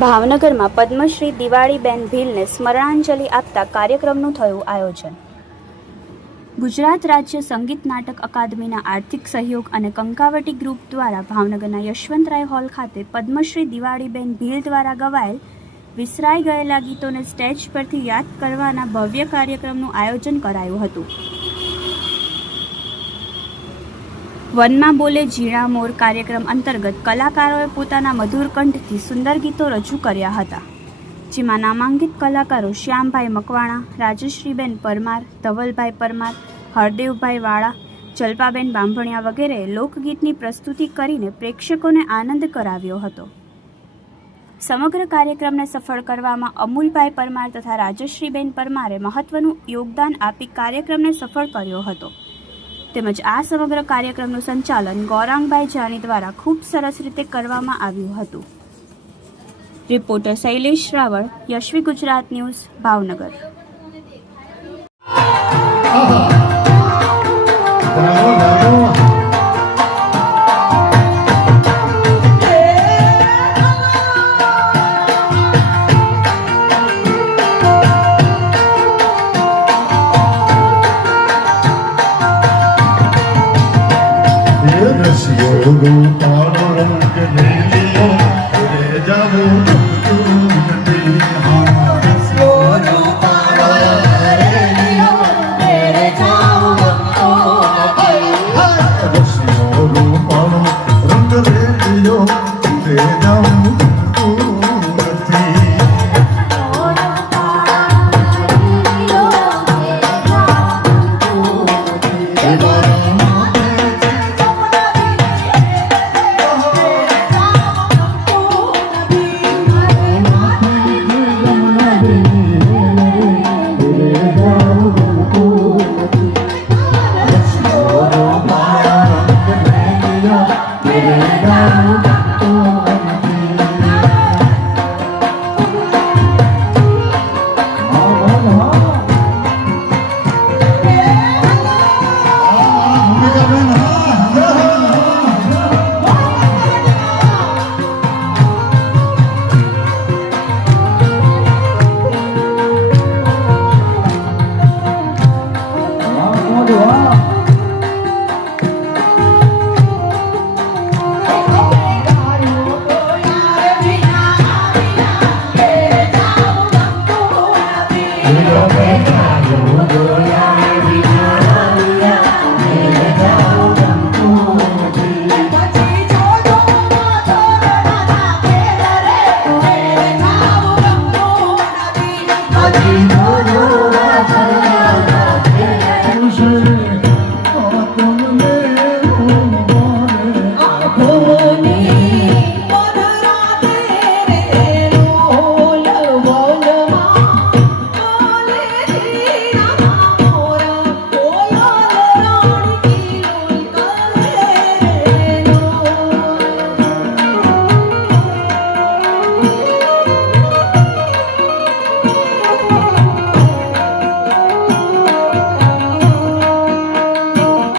ભાવનગરમાં પદ્મશ્રી દિવાળીબેન ભીલને સ્મરણાંજલિ આપતા કાર્યક્રમનું થયું આયોજન. ગુજરાત રાજ્ય સંગીત નાટક અકાદમીના આર્થિક સહયોગ અને કંકાવટી ગ્રુપ દ્વારા ભાવનગરના યશવંતરાય હોલ ખાતે પદ્મશ્રી દિવાળીબેન ભીલ દ્વારા ગવાયેલ વિસરાઈ ગયેલા ગીતોને સ્ટેજ પરથી યાદ કરવાના ભવ્ય કાર્યક્રમનું આયોજન કરાયું હતું. વનમાં બોલે ઝીણા મોર કાર્યક્રમ અંતર્ગત કલાકારોએ પોતાના મધુર કંઠથી સુંદર ગીતો રજૂ કર્યા હતા. જેમાં નામાંકિત કલાકારો શ્યામભાઈ મકવાણા, રાજશ્રીબેન પરમાર, ધવલભાઈ પરમાર, હરદેવભાઈ વાળા, જલ્પાબેન બાંભણિયા વગેરે લોકગીતની પ્રસ્તુતિ કરીને પ્રેક્ષકોને આનંદ કરાવ્યો હતો. સમગ્ર કાર્યક્રમને સફળ કરવામાં અમૂલભાઈ પરમાર તથા રાજશ્રીબેન પરમારે મહત્વનું યોગદાન આપી કાર્યક્રમને સફળ કર્યો હતો. તેમજ આ સમગ્ર કાર્યક્રમનું સંચાલન ગૌરાંગભાઈ જાની દ્વારા ખૂબ સરસ રીતે કરવામાં આવ્યું હતું. Reporter Shailesh Raval Yashvi Gujarat news Bhavnagar. Bravo, bravo. ભોગવું તારો રંગ લીલીઓ રે જાવું રંગ રેડિયો રે જાઉં Yeah. Morning.